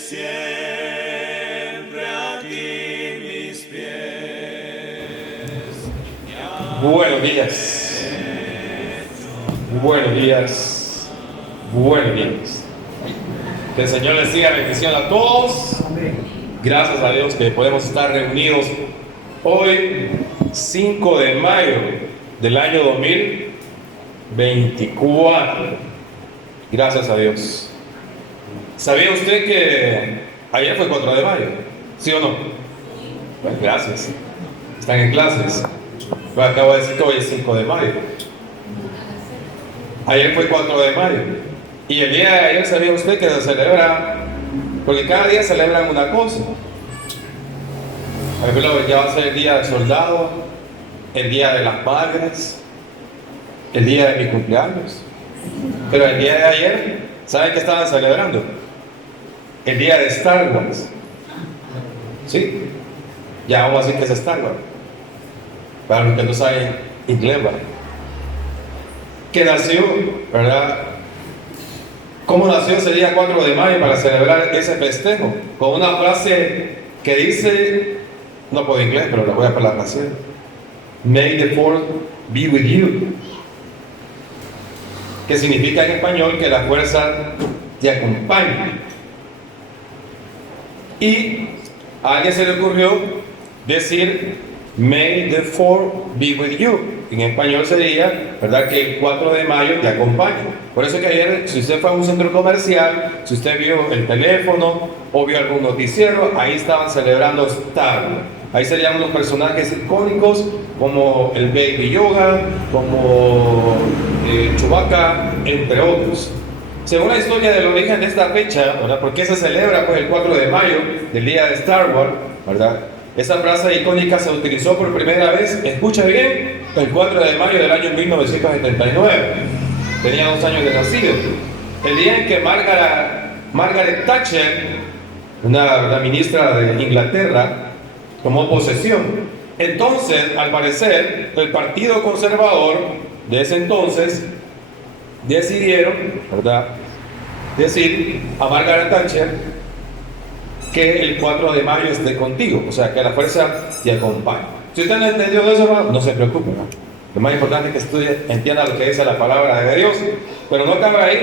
siempre aquí mis pies. Buenos días. Buenos días. Buenos días. Que el Señor les siga bendición a todos. Gracias a Dios que podemos estar reunidos hoy, 5 de mayo del año 2024. Gracias a Dios. ¿Sabía usted que ayer fue 4 de mayo? ¿Sí o no? Pues gracias. Están en clases. Pues acabo de decir que hoy es 5 de mayo. Ayer fue 4 de mayo. Y el día de ayer, ¿sabía usted que se celebra? Porque cada día celebran una cosa. Por ejemplo, ya va a ser el día del soldado, el día de las madres, el día de mi cumpleaños. Pero el día de ayer, ¿saben qué estaban celebrando? El día de Star Wars. ¿Sí? Ya vamos a decir que es Star Wars. Para los que no saben inglés, ¿verdad? Que nació, ¿verdad? ¿Cómo nació ese día 4 de mayo para celebrar ese festejo? Con una frase que dice, no puedo inglés, pero la voy a parafrasear. May the Fourth be with you. Que significa en español que la fuerza te acompañe. Y a alguien se le ocurrió decir May the Fourth be with you. En español sería, ¿verdad?, que el 4 de mayo te acompañe. Por eso que ayer, si usted fue a un centro comercial, si usted vio el teléfono o vio algún noticiero, ahí estaban celebrando Star Wars. Ahí serían unos personajes icónicos como el Baby Yoda, como Chewbacca, entre otros. Según la historia del origen de esta fecha, ¿verdad?, ¿por qué se celebra pues el 4 de mayo del día de Star Wars? ¿Verdad? Esa frase icónica se utilizó por primera vez, escucha bien, el 4 de mayo del año 1979. Tenía 2 años de nacido. El día en que Margaret Thatcher, una ministra de Inglaterra, tomó posesión. Entonces, al parecer, el Partido Conservador de ese entonces decidieron, ¿verdad?, decir a Margaret Thatcher que el 4 de mayo esté contigo, o sea, que la fuerza te acompañe. Si usted no entendió eso, hermano, no se preocupe, ¿no? Lo más importante es que estudie, entienda lo que dice la palabra de Dios, pero no cabe ahí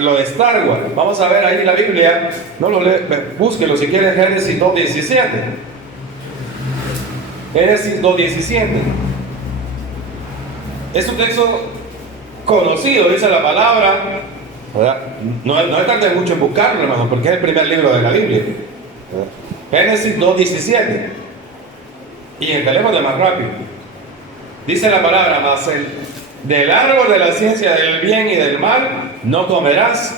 lo de Star Wars. Vamos a ver ahí la Biblia, no lo lee, búsquelo si quiere, Génesis 2:17. Génesis 2:17. Es un texto conocido, dice la palabra, ¿verdad? No tarde mucho en buscarlo, hermano, porque es el primer libro de la Biblia, ¿verdad? Génesis 2:17. Y en el teléfono es más rápido. Dice la palabra, mas del árbol de la ciencia del bien y del mal no comerás,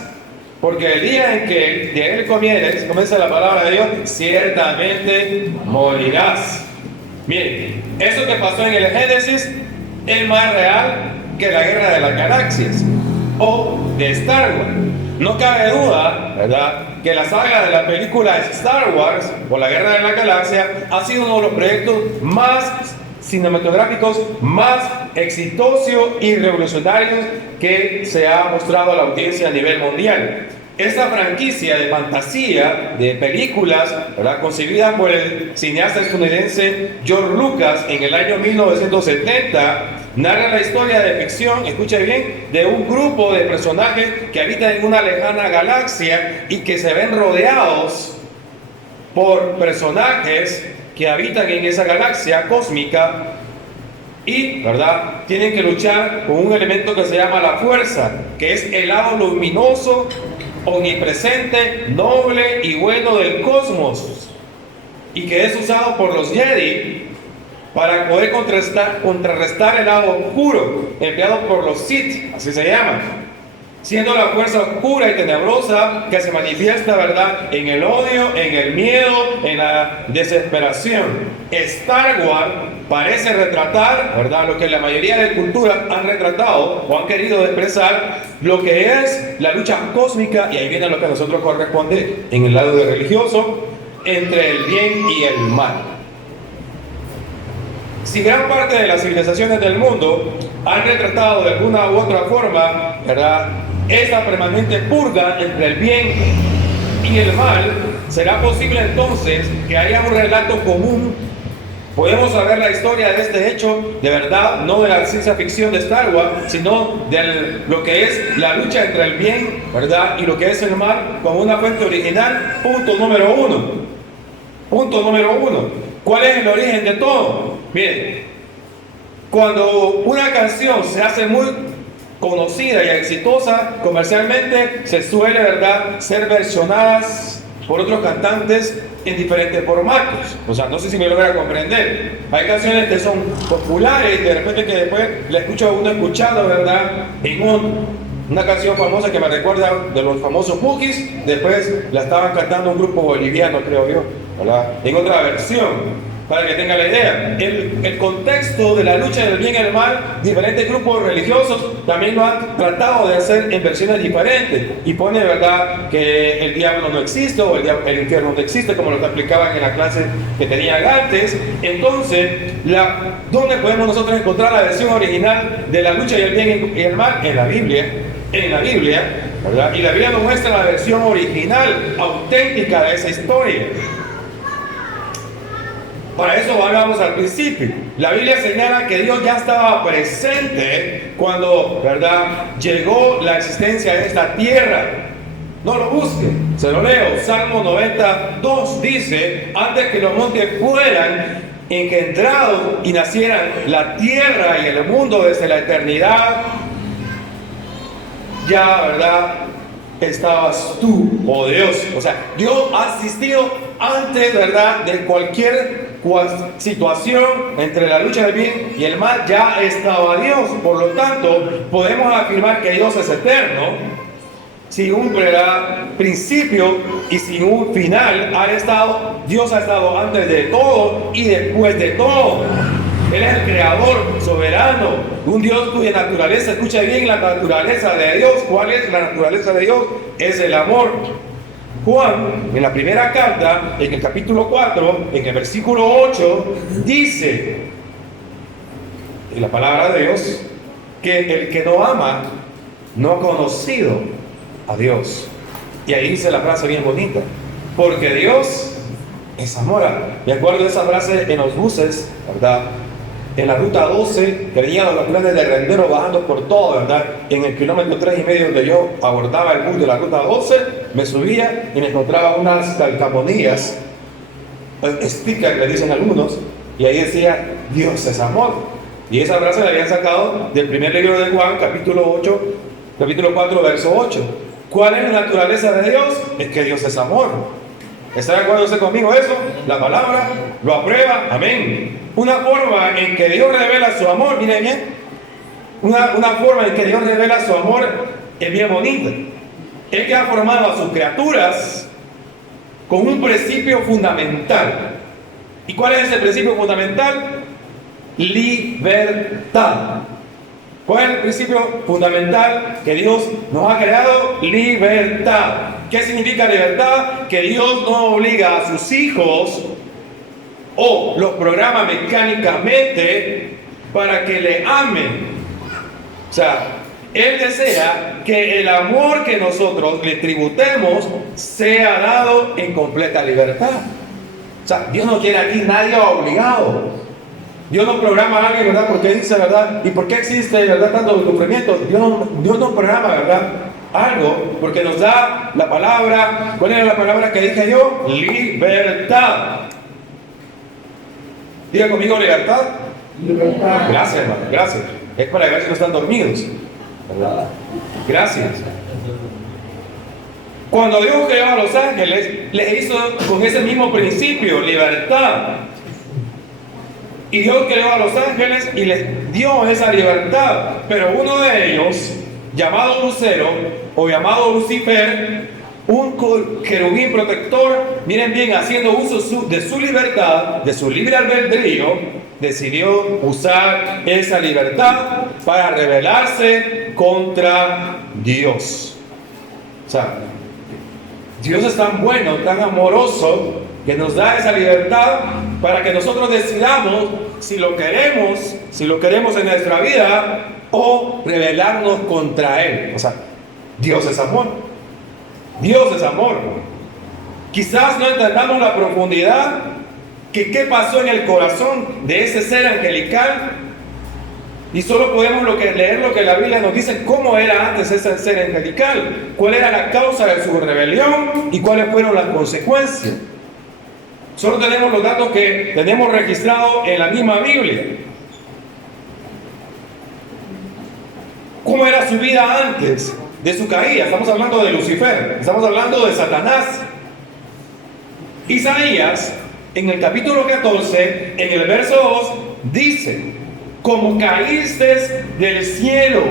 porque el día en que de él comieres, comienza la palabra de Dios, ciertamente morirás. Miren, eso que pasó en el Génesis es más real que la guerra de las galaxias o de Star Wars. No cabe duda, ¿verdad?, que la saga de la película Star Wars o la guerra de la galaxia ha sido uno de los proyectos más cinematográficos, más exitosos y revolucionarios que se ha mostrado a la audiencia a nivel mundial. Esta franquicia de fantasía, de películas, ¿verdad?, concebida por el cineasta estadounidense George Lucas en el año 1970, narra la historia de ficción, escucha bien, de un grupo de personajes que habitan en una lejana galaxia y que se ven rodeados por personajes que habitan en esa galaxia cósmica y, ¿verdad?, tienen que luchar con un elemento que se llama la fuerza, que es el lado luminoso, omnipresente, noble y bueno del cosmos, y que es usado por los Jedi para poder contrarrestar el lado oscuro empleado por los Sith, así se llama, siendo la fuerza oscura y tenebrosa que se manifiesta, ¿verdad?, en el odio, en el miedo, en la desesperación. Star Wars parece retratar, ¿verdad?, lo que la mayoría de culturas han retratado o han querido expresar, lo que es la lucha cósmica, y ahí viene lo que a nosotros corresponde en el lado de religioso, entre el bien y el mal. Si gran parte de las civilizaciones del mundo han retratado de alguna u otra forma, ¿verdad?, esta permanente purga entre el bien y el mal, será posible entonces que haya un relato común. Podemos saber la historia de este hecho de verdad, no de la ciencia ficción de Star Wars, sino de lo que es la lucha entre el bien, ¿verdad?, y lo que es el mal, como una fuente original. Punto número uno. Punto número uno. ¿Cuál es el origen de todo? Miren, cuando una canción se hace muy conocida y exitosa comercialmente, se suele, ¿verdad?, ser versionadas por otros cantantes en diferentes formatos. O sea, no sé si me logra comprender. Hay canciones que son populares y de repente que después la escucho a uno escuchando, ¿verdad?, en una canción famosa que me recuerda de los famosos Bookies. Después la estaban cantando un grupo boliviano, creo yo, ¿verdad?, en otra versión. Para que tenga la idea, el contexto de la lucha del bien y el mal, diferentes grupos religiosos también lo han tratado de hacer en versiones diferentes y pone, ¿verdad?, que el diablo no existe o el infierno no existe, como lo explicaban en la clase que tenían antes. Entonces, ¿dónde podemos nosotros encontrar la versión original de la lucha del bien y el mal? En la Biblia, ¿verdad? Y la Biblia nos muestra la versión original, auténtica de esa historia. Para eso hablábamos al principio. La Biblia señala que Dios ya estaba presente cuando, ¿verdad?, llegó la existencia de esta tierra. No lo busquen, se lo leo. Salmo 92 dice: antes que los montes fueran engendrados y nacieran la tierra y el mundo desde la eternidad, ya, ¿verdad?, estabas tú, oh Dios. O sea, Dios ha existido antes, ¿verdad?, de cualquier situación entre la lucha del bien y el mal. Ya estaba Dios. Por lo tanto, podemos afirmar que Dios es eterno, sin un principio y sin un final. Dios ha estado antes de todo y después de todo. Él es el creador soberano, un Dios cuya naturaleza, escucha bien la naturaleza de Dios. ¿Cuál es la naturaleza de Dios? Es el amor. Juan, en la primera carta, en el capítulo 4, en el versículo 8, dice, en la palabra de Dios, que el que no ama no ha conocido a Dios. Y ahí dice la frase bien bonita: porque Dios es amor. Me acuerdo de esa frase en los buses, ¿verdad?, en la ruta 12, que venían los planes de Rendero bajando por todo, ¿verdad? En el kilómetro 3,5 donde yo abordaba el bus de la ruta 12, me subía y me encontraba unas calcamonías, stickers le dicen algunos, y ahí decía: Dios es amor. Y esa frase la habían sacado del primer libro de Juan, capítulo 4, verso 8. ¿Cuál es la naturaleza de Dios? Es que Dios es amor. ¿Está de acuerdo usted conmigo eso? La palabra lo aprueba. Amén. Una forma en que Dios revela su amor, mire bien, una forma en que Dios revela su amor es bien bonita. Él que ha formado a sus criaturas con un principio fundamental. ¿Y cuál es ese principio fundamental? Libertad. ¿Cuál es el principio fundamental que Dios nos ha creado? Libertad. ¿Qué significa libertad? Que Dios no obliga a sus hijos o los programa mecánicamente para que le amen. O sea, Él desea que el amor que nosotros le tributemos sea dado en completa libertad. O sea, Dios no quiere aquí nadie obligado. Dios no programa a alguien, ¿verdad?, porque dice, ¿verdad?, ¿y por qué existe, ¿verdad?, tanto sufrimiento? Dios no programa, ¿verdad?, algo, porque nos da la palabra. ¿Cuál era la palabra que dije yo? Libertad. Diga conmigo: libertad. Libertad. Gracias, hermano, gracias. Es para ver si no están dormidos, ¿verdad? Gracias. Cuando Dios creó a los ángeles, les hizo con ese mismo principio: libertad. Y Dios creó a los ángeles y les dio esa libertad. Pero uno de ellos, llamado Lucero o llamado Lucifer, un querubín protector, miren bien, haciendo uso de su libertad, de su libre albedrío, decidió usar esa libertad para rebelarse contra Dios. O sea, Dios es tan bueno, tan amoroso, que nos da esa libertad para que nosotros decidamos si lo queremos en nuestra vida o rebelarnos contra Él. O sea, Dios es amor. Dios es amor. Quizás no entendamos la profundidad que qué pasó en el corazón de ese ser angelical, y solo podemos leer lo que la Biblia nos dice, cómo era antes ese ser angelical, cuál era la causa de su rebelión y cuáles fueron las consecuencias. Solo tenemos los datos que tenemos registrados en la misma Biblia. ¿Cómo era su vida antes de su caída? Estamos hablando de Lucifer, estamos hablando de Satanás. Isaías, en el capítulo 14, en el verso 2, dice: como caíste del cielo,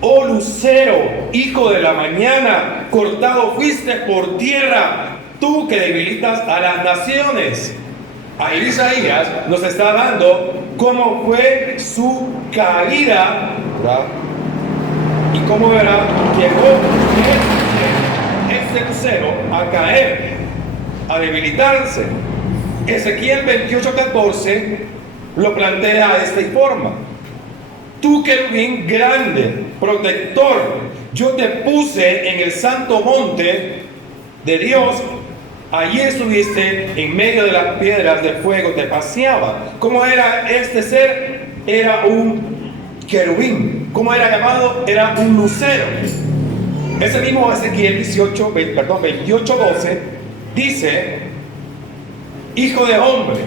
oh lucero, hijo de la mañana, cortado fuiste por tierra, tú que debilitas a las naciones. Ahí Isaías nos está dando cómo fue su caída, ¿verdad? Y cómo verá llegó este lucero a caer, a debilitarse. Ezequiel 28:14 lo plantea de esta forma: tú, querubín grande, protector, yo te puse en el santo monte de Dios, allí estuviste en medio de las piedras de fuego, te paseaba. ¿Cómo era este ser? Era un querubín. ¿Cómo era llamado? Era un lucero. Ese mismo Ezequiel 28:12 dice: hijo de hombre,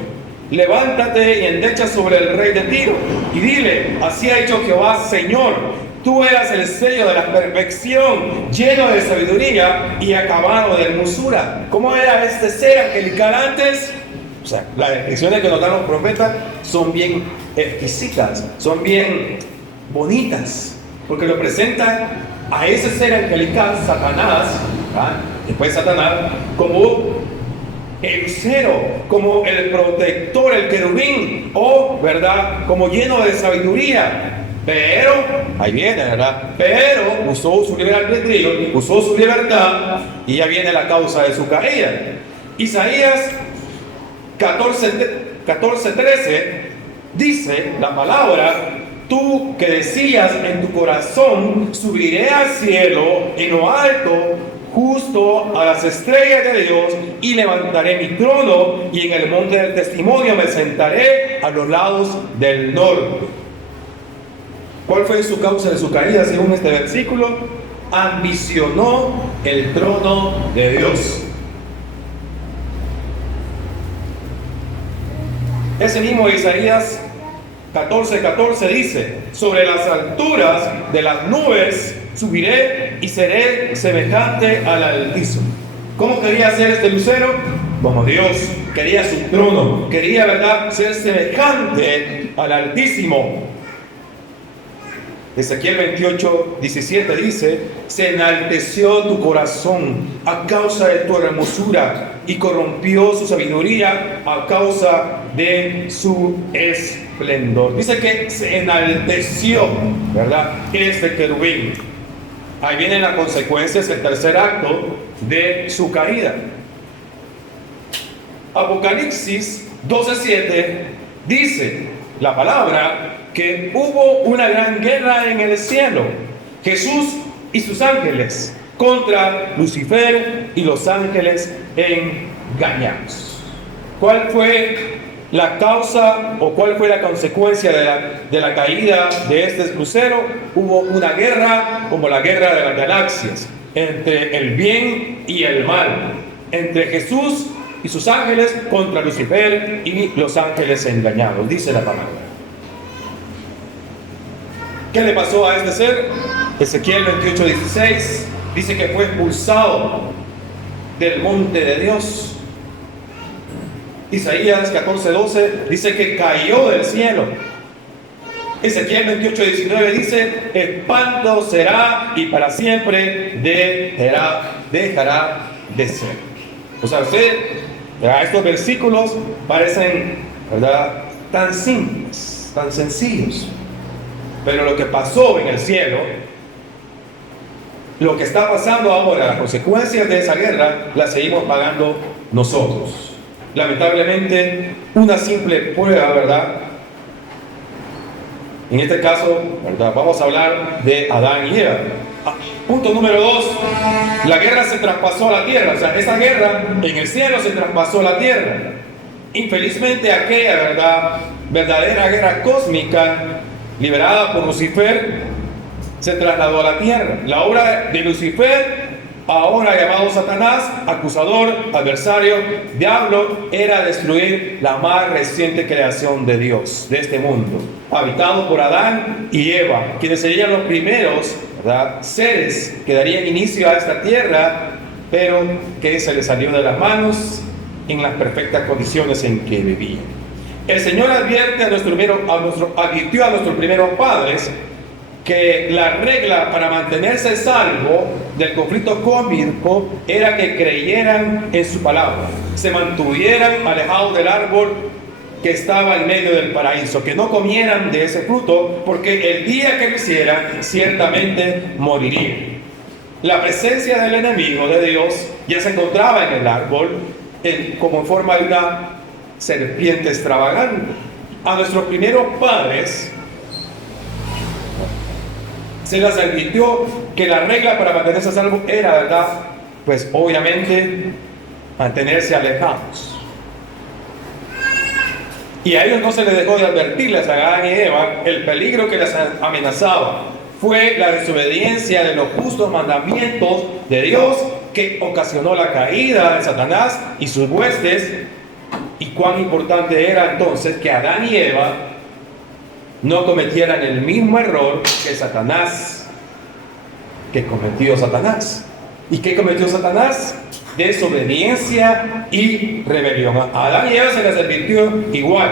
levántate y endecha sobre el rey de Tiro y dile: así ha dicho Jehová, Señor, tú eras el sello de la perfección, lleno de sabiduría y acabado de hermosura. ¿Cómo era este ser angelical antes? O sea, las descripciones que nos dan los profetas son bien exquisitas, son bien bonitas, porque lo presentan a ese ser angelical, Satanás, ¿verdad? Después Satanás, como el lucero, como el protector, el querubín, o, ¿verdad?, como lleno de sabiduría. Pero, ahí viene, ¿verdad? Pero usó su libre albedrío, usó su libertad, y ya viene la causa de su caída. Isaías 14:13 dice la palabra: tú que decías en tu corazón, subiré al cielo en lo alto, justo a las estrellas de Dios, y levantaré mi trono, y en el monte del testimonio me sentaré a los lados del norte. ¿Cuál fue su causa de su caída según este versículo? Ambicionó el trono de Dios. Ese mismo Isaías 14:14 dice: sobre las alturas de las nubes subiré y seré semejante al Altísimo. ¿Cómo quería ser este lucero? Como Dios. Quería su trono, quería, ¿verdad?, ser semejante al Altísimo. Ezequiel 28:17 dice: se enalteció tu corazón a causa de tu hermosura, y corrompió su sabiduría a causa de su esplendor. Dice que se enalteció, ¿verdad?, este querubín. Ahí vienen las consecuencias, el tercer acto de su caída. Apocalipsis 12:7 dice la palabra que hubo una gran guerra en el cielo, Jesús y sus ángeles contra Lucifer y los ángeles engañados. ¿Cuál fue la causa o cuál fue la consecuencia de la caída de este lucero? Hubo una guerra, como la guerra de las galaxias, entre el bien y el mal, entre Jesús y sus ángeles contra Lucifer y los ángeles engañados, dice la palabra. ¿Qué le pasó a este ser? Ezequiel 28:16 dice que fue expulsado del monte de Dios. Isaías 14:12 dice que cayó del cielo. Ezequiel 28:19 dice: espanto será y para siempre dejará de ser. O sea, estos versículos parecen, ¿verdad?, tan simples, tan sencillos. Pero lo que pasó en el cielo, lo que está pasando ahora, las consecuencias de esa guerra, las seguimos pagando nosotros. Lamentablemente, una simple prueba, ¿verdad? En este caso, ¿verdad?, vamos a hablar de Adán y Eva. Punto número 2, la guerra se traspasó a la tierra, o sea, esa guerra en el cielo se traspasó a la tierra. Infelizmente aquella verdadera guerra cósmica liberada por Lucifer se trasladó a la tierra. La obra de Lucifer, ahora llamado Satanás, acusador, adversario, diablo, era destruir la más reciente creación de Dios, de este mundo, habitado por Adán y Eva, quienes serían los primeros, seres que darían inicio a esta tierra, pero que se les salió de las manos en las perfectas condiciones en que vivían. El Señor advirtió a nuestros primeros padres que la regla para mantenerse salvo del conflicto cósmico era que creyeran en su palabra, se mantuvieran alejados del árbol que estaba en medio del paraíso, que no comieran de ese fruto, porque el día que lo hicieran ciertamente morirían. La presencia del enemigo de Dios ya se encontraba en el árbol como en forma de una serpiente extravagante. A nuestros primeros padres se les advirtió que la regla para mantenerse a salvo era, pues obviamente mantenerse alejados. Y a ellos no se les dejó de advertirles, a Adán y Eva, el peligro que les amenazaba. Fue la desobediencia de los justos mandamientos de Dios que ocasionó la caída de Satanás y sus huestes. Y cuán importante era entonces que Adán y Eva no cometieran el mismo error que cometió Satanás. ¿Y qué cometió Satanás? Desobediencia y rebelión. A Adán y Eva se les advirtió igual.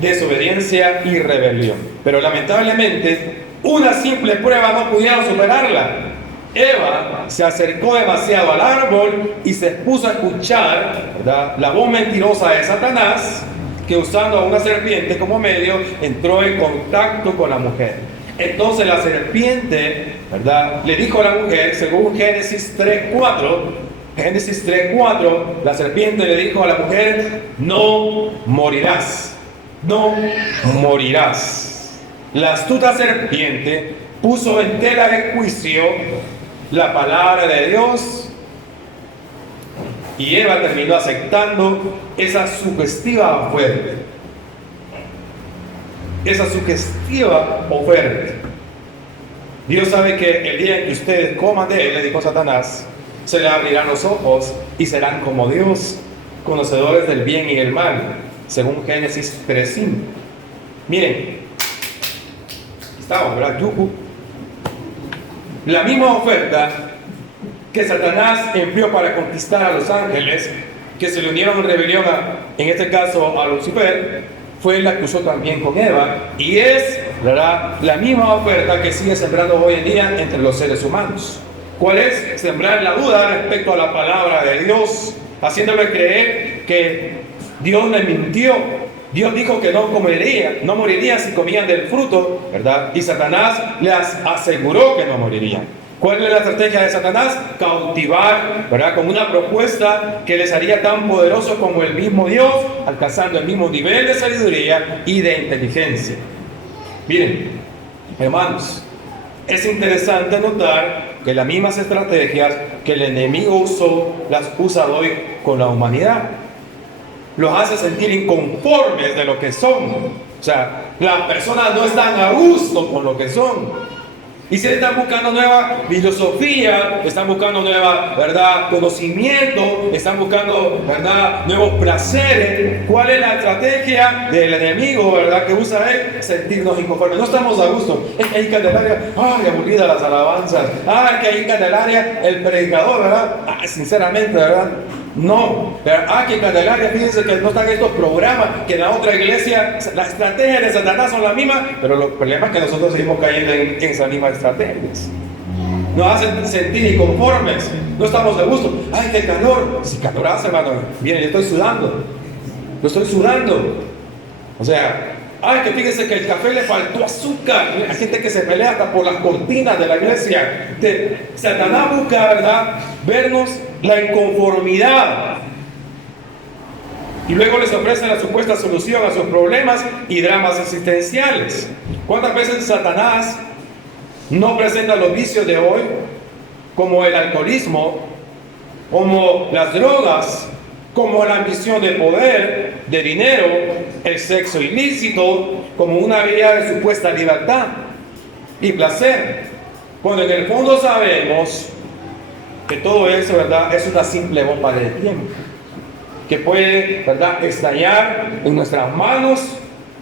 Desobediencia y rebelión. Pero lamentablemente, una simple prueba no pudieron superarla. Eva se acercó demasiado al árbol y se puso a escuchar, la voz mentirosa de Satanás, que usando a una serpiente como medio entró en contacto con la mujer. Entonces la serpiente, le dijo a la mujer, según Génesis 3:4, la serpiente le dijo a la mujer: no morirás, no morirás. La astuta serpiente puso en tela de juicio la palabra de Dios y Eva terminó aceptando esa sugestiva oferta. Esa sugestiva oferta. Dios sabe que el día en que ustedes coman de él, le dijo Satanás, se les abrirán los ojos y serán como Dios, conocedores del bien y el mal, según Génesis 3:5. Miren, estamos, ¿verdad? La misma oferta que Satanás envió para conquistar a los ángeles, que se le unieron en rebelión, en este caso a Lucifer, fue la que usó también con Eva, y es la misma oferta que sigue sembrando hoy en día entre los seres humanos. ¿Cuál es? Sembrar la duda respecto a la palabra de Dios, haciéndole creer que Dios le mintió. Dios dijo que no morirían si comían del fruto, y Satanás les aseguró que no morirían. ¿Cuál es la estrategia de Satanás? Cautivar, con una propuesta que les haría tan poderosos como el mismo Dios, alcanzando el mismo nivel de sabiduría y de inteligencia. Miren, hermanos, es interesante notar que las mismas estrategias que el enemigo usó, las usa hoy con la humanidad. Los hace sentir inconformes de lo que son. O sea, las personas no están a gusto con lo que son. Y si están buscando nueva filosofía, están buscando nueva, conocimiento, están buscando, nuevos placeres. ¿Cuál es la estrategia del enemigo, que usa él? Sentirnos inconformes. No estamos a gusto. Es que ahí en Candelaria, ay, aburrida las alabanzas. Ay, que ahí en Candelaria el predicador, sinceramente, no, aquí en Candelaria, fíjense que no están estos programas, que en la otra iglesia las estrategias de Satanás son las mismas, pero los problemas es que nosotros seguimos cayendo en esas mismas estrategias. Nos hacen sentir inconformes, no estamos de gusto. Ay, qué calor. Si calor hace, hermano, miren, yo estoy sudando. O sea, ay, que fíjense que el café le faltó azúcar. Hay gente que se pelea hasta por las cortinas de la iglesia. Satanás busca, vernos la inconformidad. Y luego les ofrece la supuesta solución a sus problemas y dramas existenciales. ¿Cuántas veces Satanás No presenta los vicios de hoy, como el alcoholismo, como las drogas, como la ambición de poder, de dinero, el sexo ilícito, como una vía de supuesta libertad y placer, cuando en el fondo sabemos que todo eso, ¿verdad?, es una simple bomba de tiempo, que puede, ¿verdad?, estallar en nuestras manos,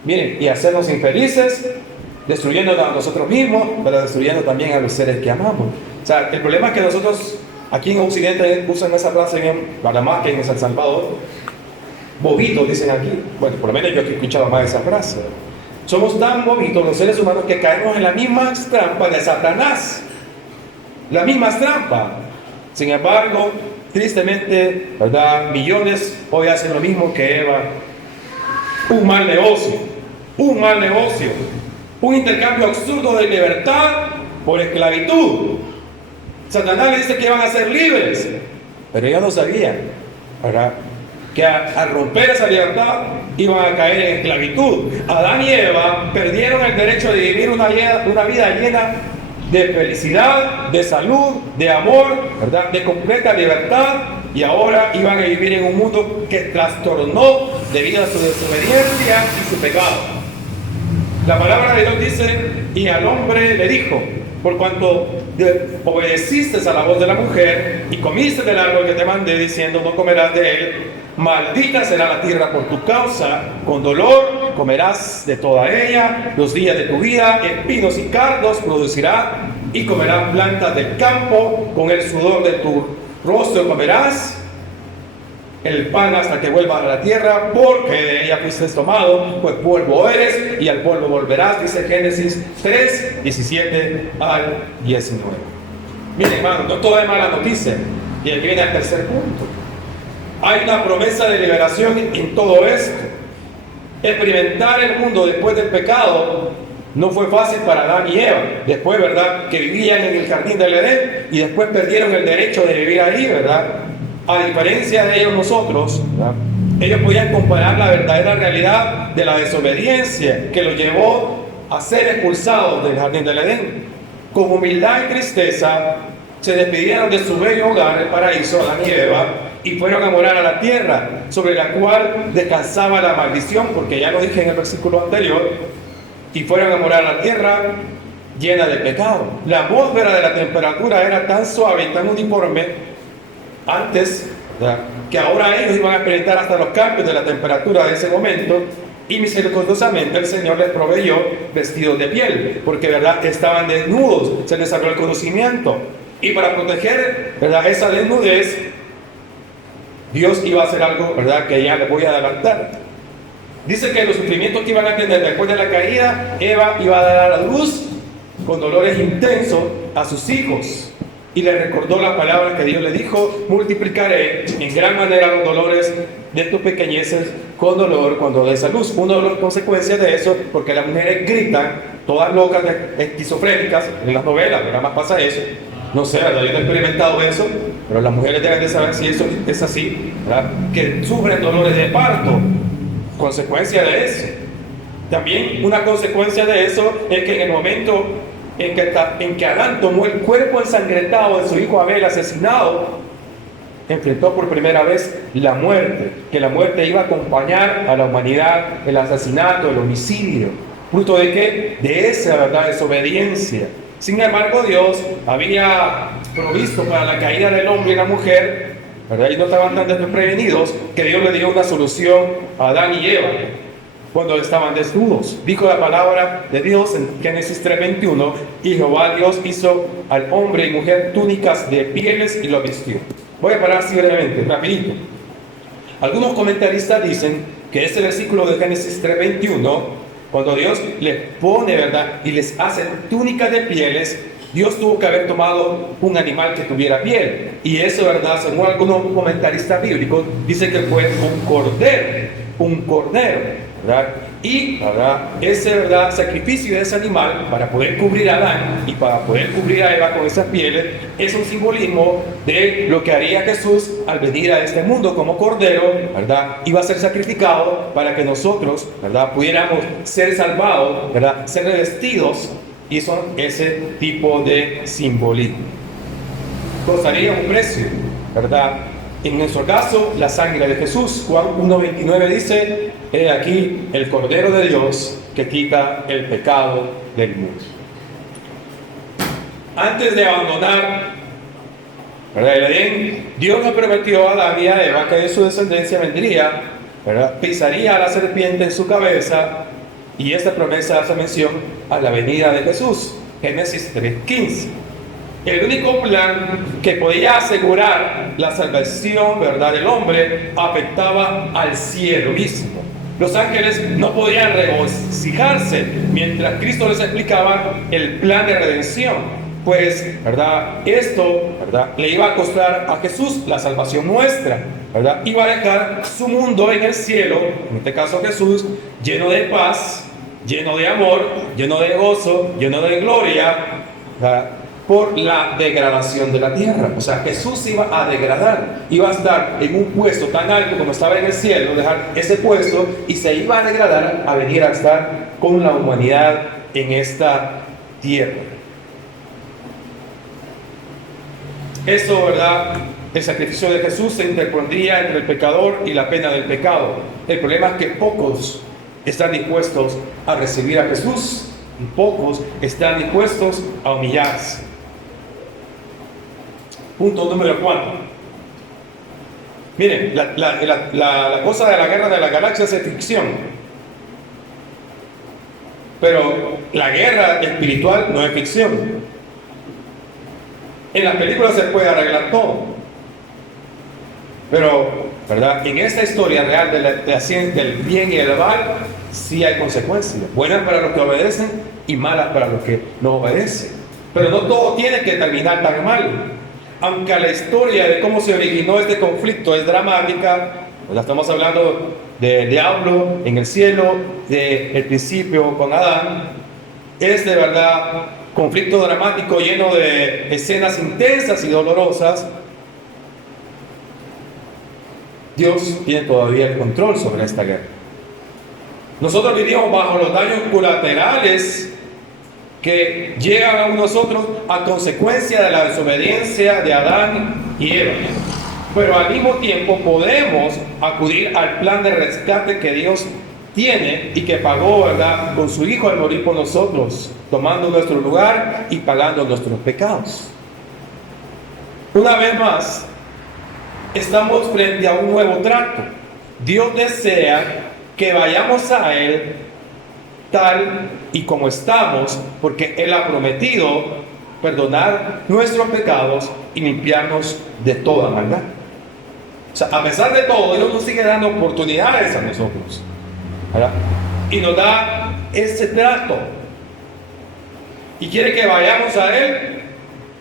miren, y hacernos infelices, destruyéndonos a nosotros mismos, pero destruyendo también a los seres que amamos. O sea, el problema es que nosotros aquí en Occidente usan esa frase en Panamá, que en El Salvador, bobitos dicen aquí. Bueno, por lo menos yo aquí he escuchado más esa frase. Somos tan bobitos los seres humanos que caemos en la misma trampa de Satanás. La misma trampa. Sin embargo, tristemente, ¿verdad?, millones hoy hacen lo mismo que Eva. Un mal negocio, un intercambio absurdo de libertad por esclavitud. Satanás le dice que van a ser libres, pero ellos no sabían, ¿verdad?, que al romper esa libertad iban a caer en esclavitud. Adán y Eva perdieron el derecho de vivir una vida llena de felicidad, de salud, de amor, ¿verdad?, de completa libertad, y ahora iban a vivir en un mundo que trastornó debido a su desobediencia y su pecado. La palabra de Dios dice: y al hombre le dijo, por cuanto obedeciste a la voz de la mujer y comiste del árbol que te mandé, diciendo, no comerás de él, maldita será la tierra por tu causa, con dolor comerás de toda ella los días de tu vida, espinos y cardos producirá, y comerás plantas del campo, con el sudor de tu rostro comerás el pan hasta que vuelvas a la tierra, porque de ella fuiste tomado, pues polvo eres y al polvo volverás, dice Génesis 3, 17 al 19. Miren, hermano, no todo es mala noticia. Y aquí viene el tercer punto. Hay una promesa de liberación en todo esto. Experimentar el mundo después del pecado no fue fácil para Adán y Eva. Después, ¿verdad?, que vivían en el jardín del Edén y después perdieron el derecho de vivir ahí, ¿verdad? A diferencia de ellos, nosotros, ¿verdad?, ellos podían comparar la verdadera realidad de la desobediencia que los llevó a ser expulsados del jardín del Edén. Con humildad y tristeza se despidieron de su bello hogar, el paraíso, Adán y Eva, y fueron a morar a la tierra, sobre la cual descansaba la maldición, porque ya lo dije en el versículo anterior, y fueron a morar a la tierra llena de pecado. La atmósfera de la temperatura era tan suave y tan uniforme antes, ¿verdad?, que ahora ellos iban a experimentar hasta los cambios de la temperatura de ese momento, y misericordiosamente el Señor les proveyó vestidos de piel, porque, ¿verdad?, estaban desnudos, se les abrió el conocimiento, y para proteger, ¿verdad?, esa desnudez, Dios iba a hacer algo, ¿verdad?, que ya les voy a adelantar. Dice que los sufrimientos que iban a tener después de la caída, Eva iba a dar a la luz con dolores intensos a sus hijos. Y le recordó las palabras que Dios le dijo: multiplicaré en gran manera los dolores de tus pequeñeces con dolor cuando des a luz. Una de las consecuencias de eso, porque las mujeres gritan, todas locas, esquizofrénicas, en las novelas, ¿verdad?, más pasa eso. No sé, ¿verdad?, yo no he experimentado eso, pero las mujeres deben de saber si eso es así, ¿verdad?, que sufren dolores de parto, consecuencia de eso. También una consecuencia de eso es que en el momento en que Adán tomó el cuerpo ensangrentado de su hijo Abel asesinado, enfrentó por primera vez la muerte, que la muerte iba a acompañar a la humanidad, el asesinato, el homicidio. ¿Fruto de qué? De esa, ¿verdad?, desobediencia. Sin embargo, Dios había provisto para la caída del hombre y la mujer, ¿verdad?, y no estaban tan desprevenidos, que Dios le dio una solución a Adán y Eva cuando estaban desnudos. Dijo la palabra de Dios en Génesis 3:21: y Jehová Dios hizo al hombre y mujer túnicas de pieles y lo vistió. Voy a parar así brevemente, rapidito. Algunos comentaristas dicen que este versículo de Génesis 3:21, cuando Dios les pone, ¿verdad?, y les hace túnicas de pieles, Dios tuvo que haber tomado un animal que tuviera piel. Y eso, ¿verdad?, según algunos comentaristas bíblicos, dice que fue un cordero, ¿verdad? Y, ¿verdad?, ese, ¿verdad?, sacrificio de ese animal para poder cubrir a Adán y para poder cubrir a Eva con esas pieles es un simbolismo de lo que haría Jesús al venir a este mundo como cordero, ¿verdad? Iba a ser sacrificado para que nosotros, ¿verdad?, pudiéramos ser salvados, ¿verdad?, ser revestidos y son ese tipo de simbolismo. Costaría un precio, ¿verdad? En nuestro caso, la sangre de Jesús. Juan 1:29 dice: he aquí el Cordero de Dios que quita el pecado del mundo. Antes de abandonar, ¿verdad?, el Edén, Dios nos prometió a Adán y a Eva que de su descendencia vendría, ¿verdad?, pisaría a la serpiente en su cabeza, y esta promesa hace mención a la venida de Jesús. Génesis 3:15. El único plan que podía asegurar la salvación, ¿verdad?, del hombre afectaba al cielo mismo. Los ángeles no podían regocijarse mientras Cristo les explicaba el plan de redención, pues, ¿verdad?, esto, ¿verdad?, le iba a costar a Jesús la salvación nuestra, ¿verdad? Iba a dejar su mundo en el cielo, en este caso Jesús, lleno de paz, lleno de amor, lleno de gozo, lleno de gloria, ¿verdad?, por la degradación de la tierra. O sea, Jesús iba a degradar, iba a estar en un puesto tan alto como estaba en el cielo, dejar ese puesto, y se iba a degradar a venir a estar con la humanidad en esta tierra. Esto, ¿verdad?, el sacrificio de Jesús se interpondría entre el pecador y la pena del pecado. El problema es que pocos están dispuestos a recibir a Jesús y pocos están dispuestos a humillarse. Punto número 4. Miren, la cosa de la guerra de las galaxias es ficción, pero la guerra espiritual no es ficción. En las películas se puede arreglar todo, pero, ¿verdad?, en esta historia real del bien y el mal, sí hay consecuencias, buenas para los que obedecen y malas para los que no obedecen. Pero no todo tiene que terminar tan mal. Aunque la historia de cómo se originó este conflicto es dramática, pues estamos hablando del diablo en el cielo, del principio con Adán, es de verdad conflicto dramático lleno de escenas intensas y dolorosas. Dios tiene todavía el control sobre esta guerra. Nosotros vivimos bajo los daños colaterales que llegan a nosotros a consecuencia de la desobediencia de Adán y Eva. Pero al mismo tiempo podemos acudir al plan de rescate que Dios tiene y que pagó, ¿verdad?, con su Hijo al morir por nosotros, tomando nuestro lugar y pagando nuestros pecados. Una vez más, estamos frente a un nuevo trato. Dios desea que vayamos a Él tal y como estamos, porque Él ha prometido perdonar nuestros pecados y limpiarnos de toda maldad. O sea, a pesar de todo, Dios nos sigue dando oportunidades a nosotros, ¿verdad?, y nos da ese trato y quiere que vayamos a Él.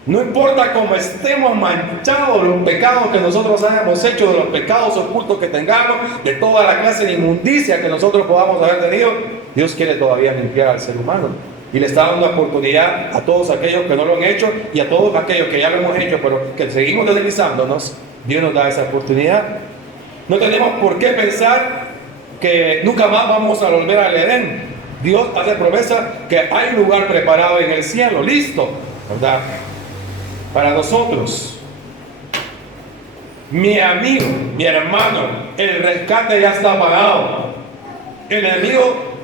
No importa cómo estemos manchados de los pecados que nosotros hayamos hecho, de los pecados ocultos que tengamos, de toda la clase de inmundicia que nosotros podamos haber tenido, Dios quiere todavía limpiar al ser humano. Y le está dando una oportunidad a todos aquellos que no lo han hecho y a todos aquellos que ya lo hemos hecho, pero que seguimos deslizándonos. Dios nos da esa oportunidad. No tenemos por qué pensar que nunca más vamos a volver al Edén. Dios hace promesa que hay un lugar preparado en el cielo, listo, ¿verdad?, para nosotros. Mi amigo, mi hermano, el rescate ya está pagado. El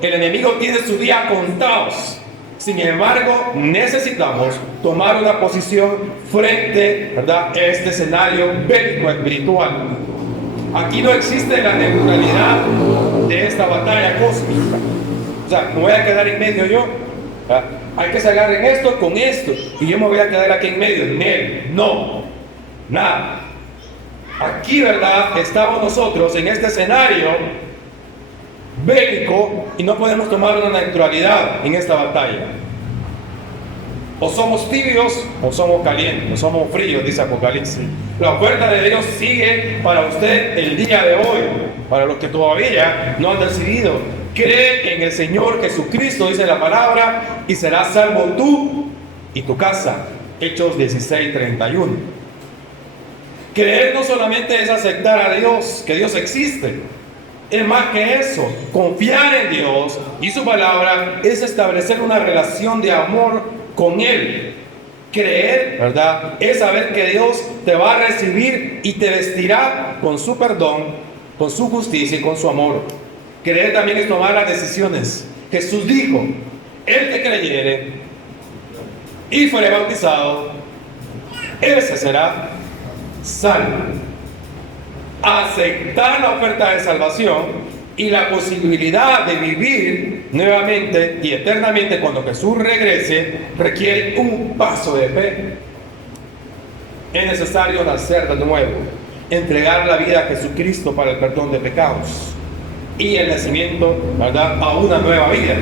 enemigo tiene sus días contados. Sin embargo, necesitamos tomar una posición frente, ¿verdad?, a este escenario bélico espiritual. Aquí no existe la neutralidad de esta batalla cósmica. O sea, me voy a quedar en medio yo. ¿Verdad? Hay que sacar en esto con esto y yo me voy a quedar aquí en medio. No, nada. Aquí, ¿verdad?, estamos nosotros en este escenario bélico y no podemos tomar una neutralidad en esta batalla. O somos tibios o somos calientes, o somos fríos, dice Apocalipsis. La oferta de Dios sigue para usted el día de hoy, para los que todavía no han decidido. Cree en el Señor Jesucristo, dice la palabra, y serás salvo tú y tu casa. Hechos 16:31. Creer no solamente es aceptar a Dios, que Dios existe, Es más que eso, confiar en Dios y su palabra es establecer una relación de amor con Él. Creer, ¿verdad? Es saber que Dios te va a recibir y te vestirá con su perdón, con su justicia y con su amor. Creer también es tomar las decisiones. Jesús dijo, el que creyere y fuere bautizado, ese será salvo. Aceptar la oferta de salvación y la posibilidad de vivir nuevamente y eternamente cuando Jesús regrese requiere un paso de fe. Es necesario nacer de nuevo, entregar la vida a Jesucristo para el perdón de pecados y el nacimiento, ¿verdad?, a una nueva vida.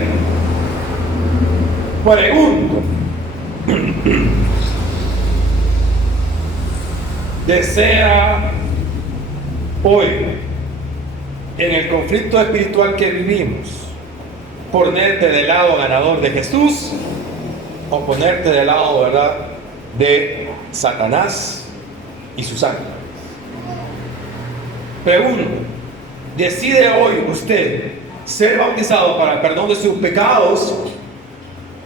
Pregunto, ¿desea hoy, en el conflicto espiritual que vivimos, ponerte del lado ganador de Jesús o ponerte del lado, ¿verdad?, de Satanás y sus ángeles? Pregunto, ¿decide hoy usted ser bautizado para el perdón de sus pecados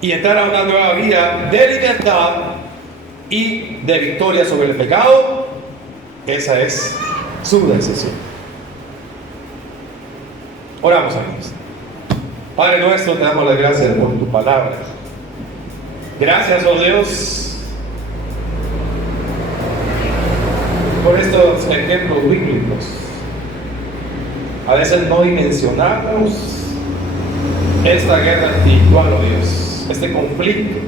y entrar a una nueva vida de libertad y de victoria sobre el pecado? Esa es su decisión. Oramos, amigos. Padre nuestro, te damos las gracias por tu palabra. Gracias, oh Dios, por estos ejemplos bíblicos. A veces no dimensionamos esta guerra espiritual, oh Dios, este conflicto,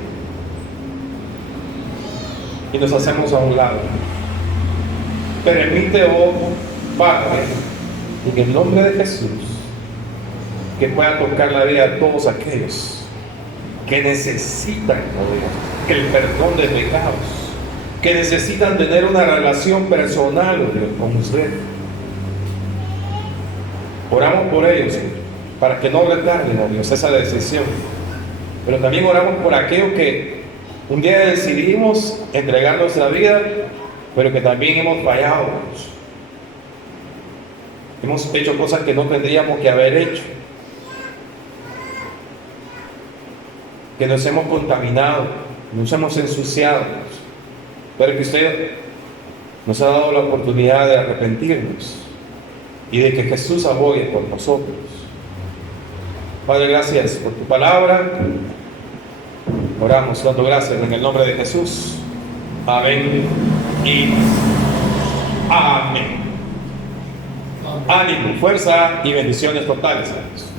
y nos hacemos a un lado. Permite, oh Padre, en el nombre de Jesús, que pueda tocar la vida de todos aquellos que necesitan, oh Dios, que el perdón de pecados, que necesitan tener una relación personal, oh Dios, con usted. Oramos por ellos, para que no retarden, oh Dios, esa decisión. Pero también oramos por aquellos que un día decidimos entregar nuestra vida, pero que también hemos fallado. Hemos hecho cosas que no tendríamos que haber hecho, que nos hemos contaminado, nos hemos ensuciado, pero que usted nos ha dado la oportunidad de arrepentirnos y de que Jesús abogue por nosotros. Padre, gracias por tu palabra. Oramos dando gracias en el nombre de Jesús. Amén y amén. Ánimo, fuerza y bendiciones totales, amigos.